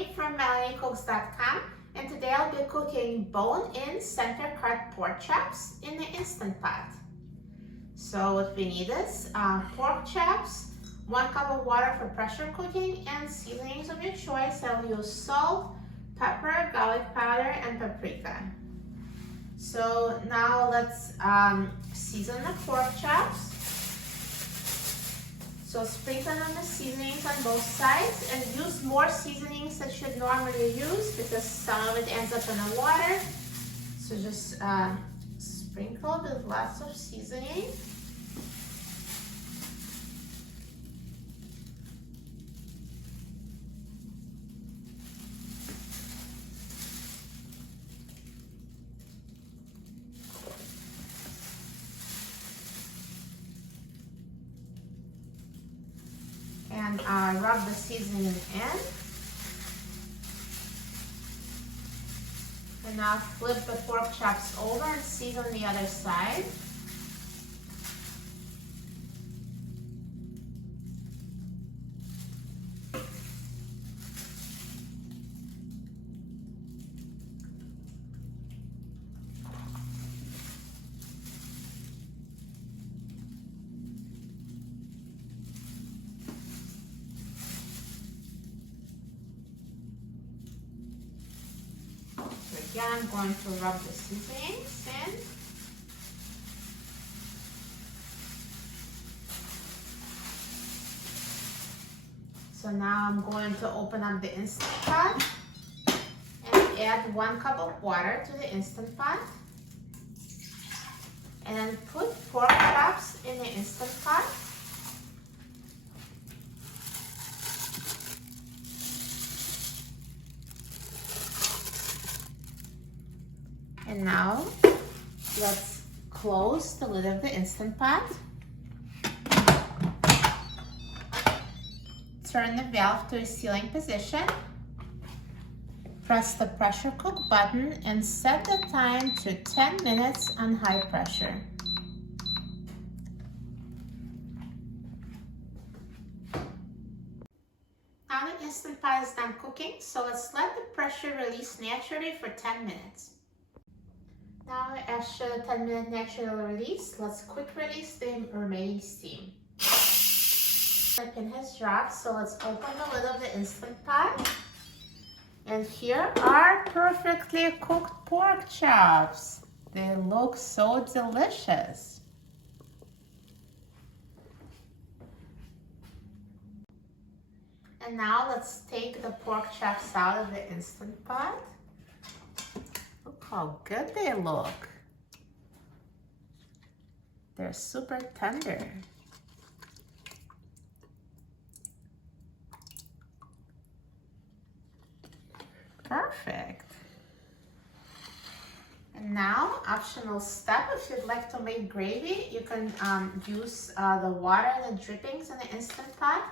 Melanie from MelanieCooks.com, and today I'll be cooking bone-in center cut pork chops in the Instant Pot. So what we need is pork chops, 1 cup of water for pressure cooking, and seasonings of your choice. I'll use salt, pepper, garlic powder, and paprika. So now let's season the pork chops. So sprinkle on the seasonings on both sides and use more seasonings that you'd normally use because some of it ends up in the water. So just sprinkle with lots of seasoning. And rub the seasoning in. And now flip the pork chops over and season the other side. Again, I'm going to rub the seasonings in. So now I'm going to open up the Instant Pot and add 1 cup of water to the Instant Pot. And then put pork chops in the Instant Pot. And now, let's close the lid of the Instant Pot. Turn the valve to a sealing position. Press the pressure cook button and set the time to 10 minutes on high pressure. Now the Instant Pot is done cooking, so let's let the pressure release naturally for 10 minutes. Now, after the 10-minute natural release, let's quick release the remaining steam. The pin has dropped, so let's open the lid of the Instant Pot. And here are perfectly cooked pork chops. They look so delicious. And now let's take the pork chops out of the Instant Pot. Look how good they look. They're super tender. Perfect. And now, optional step, if you'd like to make gravy, you can use the water and the drippings in the Instant Pot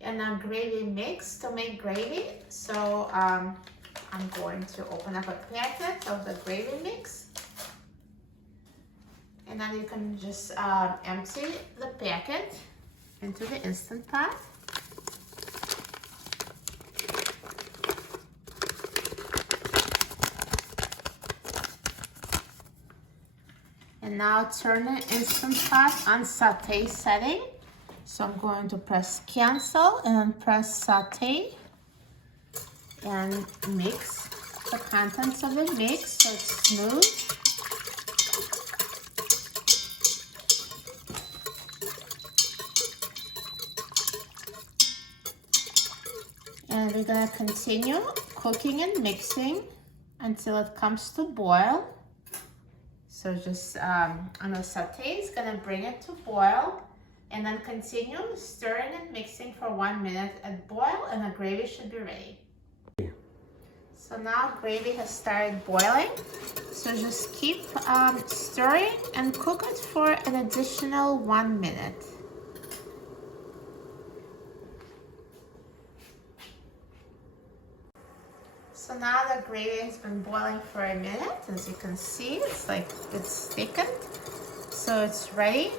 and a gravy mix to make gravy. So I'm going to open up a packet of the gravy mix. And then you can just empty the packet into the Instant Pot. And now turn the Instant Pot on saute setting. So I'm going to press cancel and then press saute and mix the contents of the mix so it's smooth. And we're gonna continue cooking and mixing until it comes to boil. So just on the saute is gonna bring it to boil, and then continue stirring and mixing for 1 minute at boil, and the gravy should be ready. So now gravy has started boiling. So just keep stirring and cook it for an additional 1 minute. So now the gravy has been boiling for a minute. As you can see, it's thickened. So it's ready.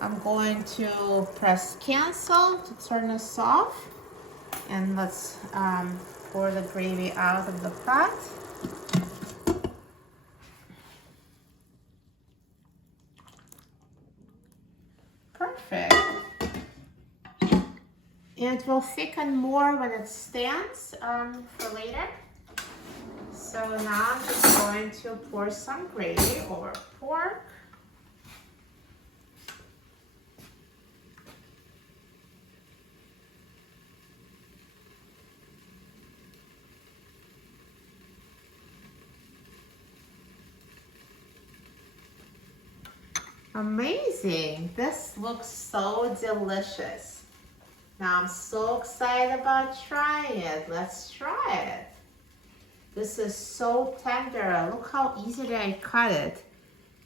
I'm going to press cancel to turn this off. And let's pour the gravy out of the pot. Perfect. And it will thicken more when it stands for later. So now I'm just going to pour some gravy over pork. Amazing. This looks so delicious. Now I'm so excited about trying it. Let's try it. This is so tender. Look how easily I cut it.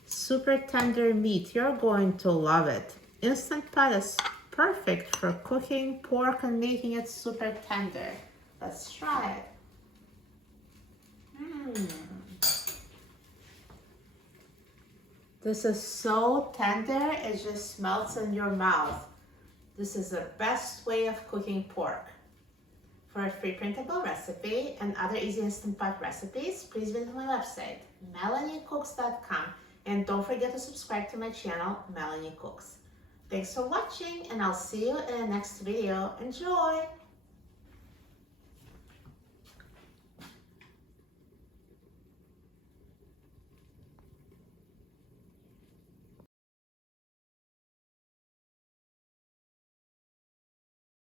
Super tender meat. You're going to love it. Instant Pot is perfect for cooking pork and making it super tender. Let's try it. This is so tender, it just melts in your mouth. This is the best way of cooking pork. For a free printable recipe and other easy Instant Pot recipes, please visit my website, melaniecooks.com, and don't forget to subscribe to my channel, Melanie Cooks. Thanks for watching, and I'll see you in the next video. Enjoy!